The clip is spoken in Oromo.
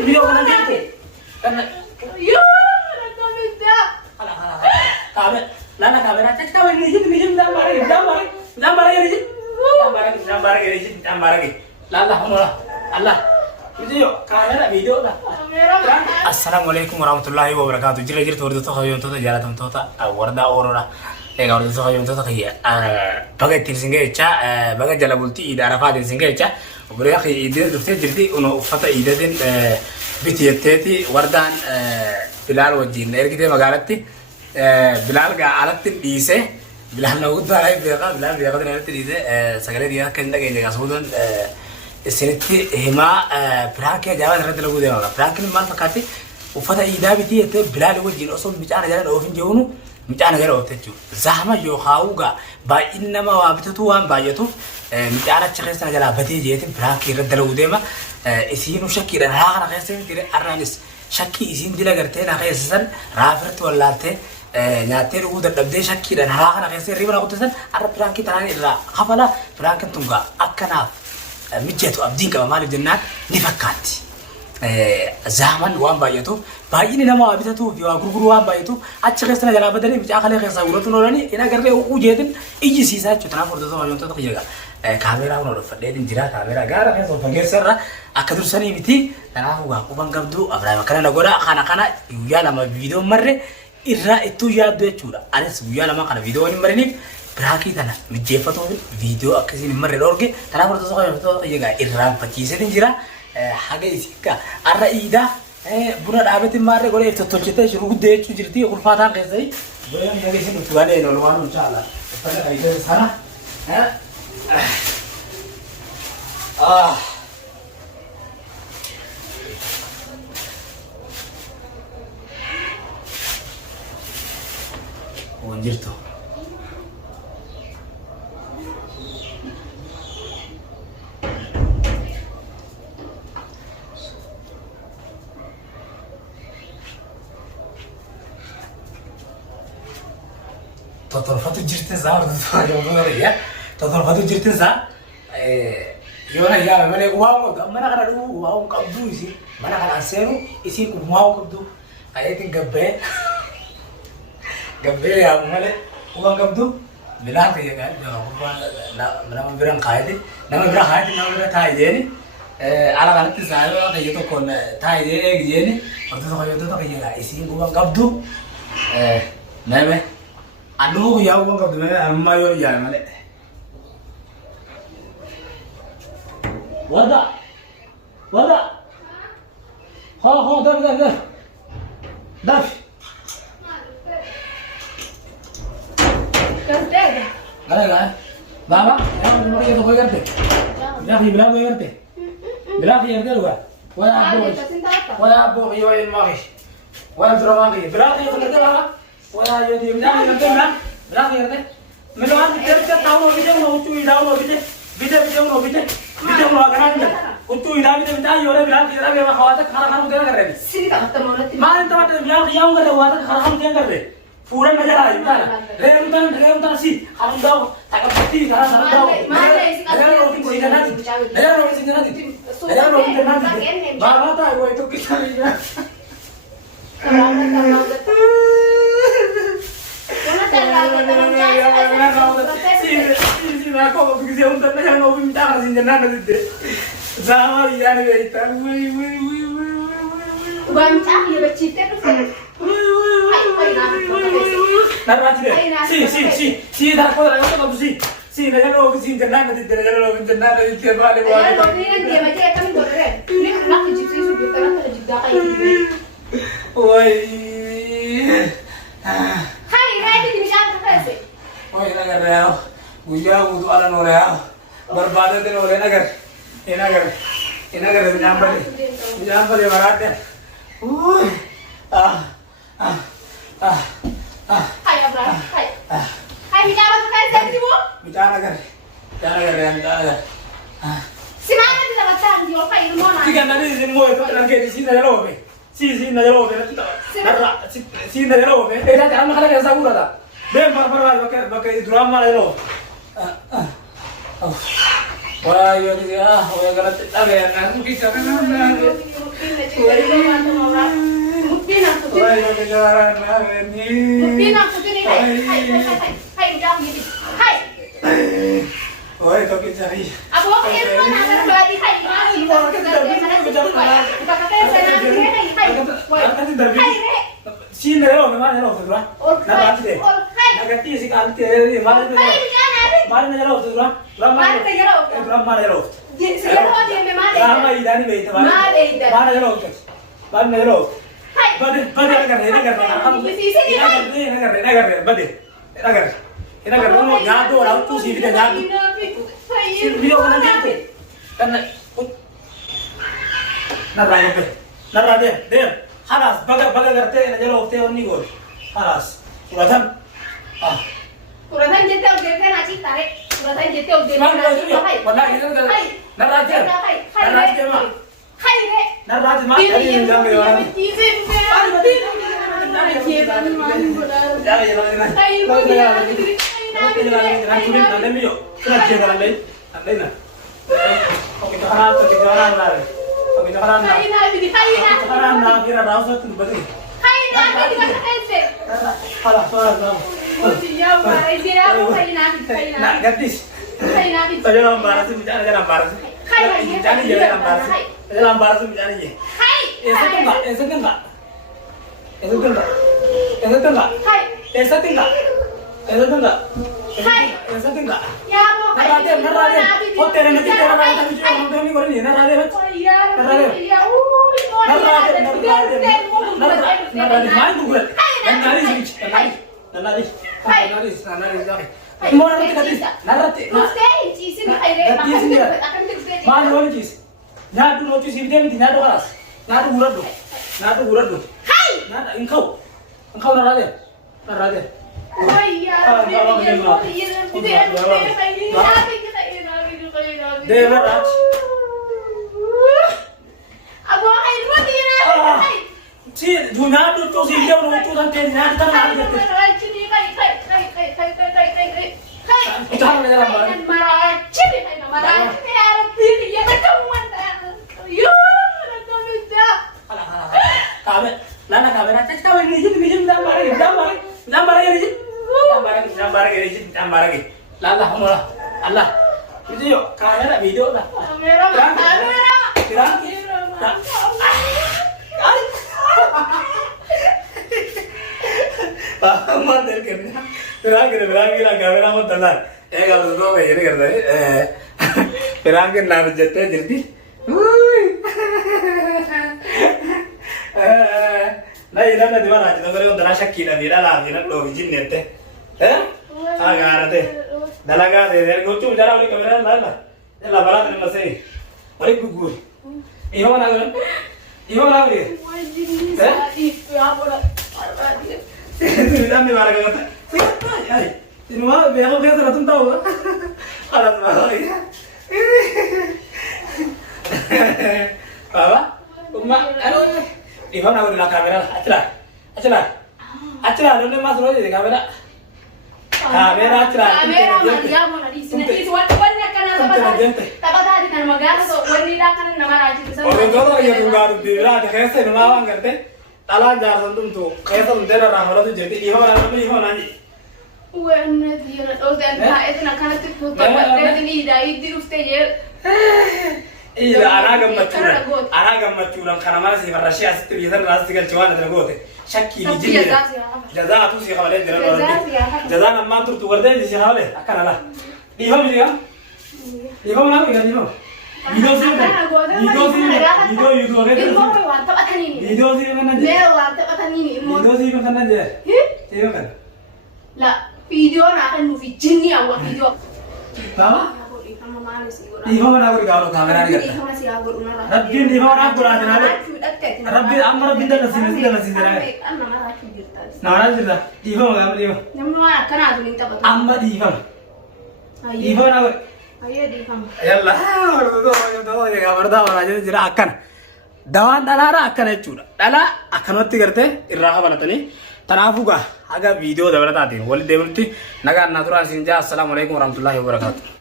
video kana gitu. Karena Yo, aku minta. Kabe, lana kabe na cek kabe ni tambah lagi. Lala hono Allah. Video lah. Assalamualaikum warahmatullahi wabarakatuh. Jira tordo to hayo to jalatam to ta warda orora. Ega warda to hayo to ta kiya. Baga tirsinge cha baga jalabulti ida arafa din singe cha. Obere akhi ide dufte jirti uno fata ide din bitiyateti wardan bilal wajin ergide magalatti bilal ga alatin dise bilal nawud baay beqa bilal beqa din alatin dise sagale dia kenda ge jaga sudon سنتي هما براك يا جواد رد لو ده براك ما فكاتي وفدا ايدا بيتي بلال وجين اصلا مجانا جانا اوفن جونو مجانا غير اوتچو زحمه يو خاوغا با انما وابتتو وان بايتو مجانا تشخيسنا جلا بدي جيت براك رد لو ده ما اسينو شكيرا ها خيسن تري ارانس شكي اسين دي لغرتين خيسن رافرت ولاتي ناتير ودا دبدي شكيرا ها خيسن ريبنا قتسن ار براك تاني لا خفلا براك تونغا اكنا مجيتو أبدين كما مالك جنات نفكاتي زمان وان بايتو بايني نما أبيتو في وغرغر وان بايتو أتشخصنا جلا بدري بيجا خلي خيسا ورتو نوراني إنا غير وجهتن إيجي سيسا تنا فرضو ما يونتو تخيجا كاميرا ونور فدين جرا كاميرا غارا خيسا فغير سرا أكدر سني بيتي تنا هو وبان قبدو أبراهيم كنا نقولا خانا يويا لما فيديو مرة إرا إتو يادو يچورا أنس يويا لما كنا فيديو مرني براكي تنا مجيفتو فيديو أكسين مرة لورجي تنا برضو سوى فتو يجا إيران فتيسة تنجرا حاجة يسكا الرئيدا بنا دعوة مرة قولي فتوشته شروع ده تجرتي أقول فاتان كذي بنا يجي شنو تغني نلوانو إن شاء الله فلا أيده سنة وانجرتو تطرفاتو جرتين زار تطرفاتو جرتين زار يونا يا من واو من أنا كنا واو كابدو يسي من أنا أسيرو يسي كواو كابدو أيتين قبل يا مالك واو كابدو بلا كي يقال لا نما بران قايد نما بران قايد نما بران تاي جيني على قناة تساعد كي يتوكل تاي جيني وتوكل كي يقال يسي واو كابدو نما أنو يا وان كابدو أما يو يا مالك وردا ها دف لا بابا يا نور يا تو करते يا في بلا करते بلا करते لو ولا ابو يو الماغي ولا درواغي بلا करते بابا ولا يدي بلا करते بلا करते منو انت ترجع تاو بيجو نو چوي داو بيجو نو بيجو اگران كنتو يدا بيتا يورا بلا كيرا بي خواتا خرا خرا مدير कर रहे سيري تحت مولتي ما انت ما تبيا ياو कर हुआ था खरا खरا मदीर कर रहे पूरा नजर आ रहा है रेमतन सी हम दाओ तकपति खरा खरा दाओ नजर रोटी कोई करना नजर रोटी करना नजर रोटी करना बाबा था वो तो कितना aku begitu untuk nanya mau minta kasih jenazah nanti. Zaman ini kita, Bukan cah ya bercita tu. Narasi deh. Si dah kau dah kau tu si nanya mau kasih jenazah nanti, nanya mau kasih jenazah nanti tiap hari. Ini dia macam kami boleh. Ini nak kecil sudah terang terjadi kayak gini. Woi. Hai, ini jangan terkesih. Woi, nagar reo. Guyya wudu ala norea. Berbada de nore nagar. Inagar nyambare barate. Hai Abraham, hai. Hai bicara terkesih sih bu? Bicara nagar yang nagar. Si mana tidak baca di opa ini mana? Si kan tadi si mau itu nanti di sini aja loh, si aja loh, si aja loh, dah jangan makan lagi asal gula dah. Deh, pakai drama aja loh. Wah, iya dia, wah kalau kita ya kan kita kan Mungkin aku tuh. Mungkin aku tuh nih. Hai, udah gini. Hai. Oh, itu kita cari. Aku ini mana ada lagi hai. Sini lo, mana lo tuh lah? Nanti deh. Nanti sih kan tiada mana tuh. Mana lo tuh lah? Mana lo? Lama idani bayi tuh. Mana lo tuh? Mana lo? Bade agar. Ini agar mau nyatu orang tuh sih dia nyatu. Video kan nanti kan narra deh. Haras baga gerte aja lo teh oni gol. Haras. Suratan. Kuratan jete udah kan aci tarik. Kuratan jete udah. Mana itu ya? Mana itu kan? Narra aja. Hai re. Narra aja mah dari yang orang. Berangin nabi jete jadi, nah ini nanti mana? Kita kalau udah nasi kira dia lah, ini lo izin nete, agak ada, dalaga deh, gue cuma jalan oleh kamera lah, ya lah barat ini masih, oleh gugur, iya mana kan? Iya mana dia? Kita ambil barang kata, ini mah biar aku lihat langsung tahu, alat mahal ya. Apa? Aduh, di mana aku di kamera? Acela, dulu masuk aja di kamera. Kamera acela. Kamera dia mau di sini. Itu warna kan tadi kan magana so warna kan nama raji itu. Orang kalau ya tunggu di lah, kayak saya nama orang kerte. Talah jalan tuh, kayak tuh dera orang tuh jadi di mana nanti. Warna dia, oh dan itu nak kan itu foto dia ini dari di ustage. Iya, anak macam karena mana sih Malaysia itu biasa ras tinggal cuan ada gote. Syaki di jadi. Jaza tu sih kalau dia jalan orang. Jaza nama tu warda di sini awalnya. Akan lah. Di mana dia? Di mana dia? Video sih mana? Video warta apa ini? Video sih mana aja? Dia warta apa ini? Video sih mana aja? Iya kan? Lah, video nak kan movie jinni awak video. Apa? Di mana aku kalau kamera ni? Rabbi di mana aku ada nade? Rabbi amar binda nasi nade. Nara jirta. Di mana kamu di mana? Nama kan ada ni tak betul. Amma di mana? Di mana aku? Ayo di mana? Yalla, orang tu ya berda orang aja jadi akan. Dawan dalara akan itu. Dala akan waktu kerte irraha bana tani. Tanafuga aga video dapat tadi. Wali developti naga natural sinja. Assalamualaikum warahmatullahi wabarakatuh.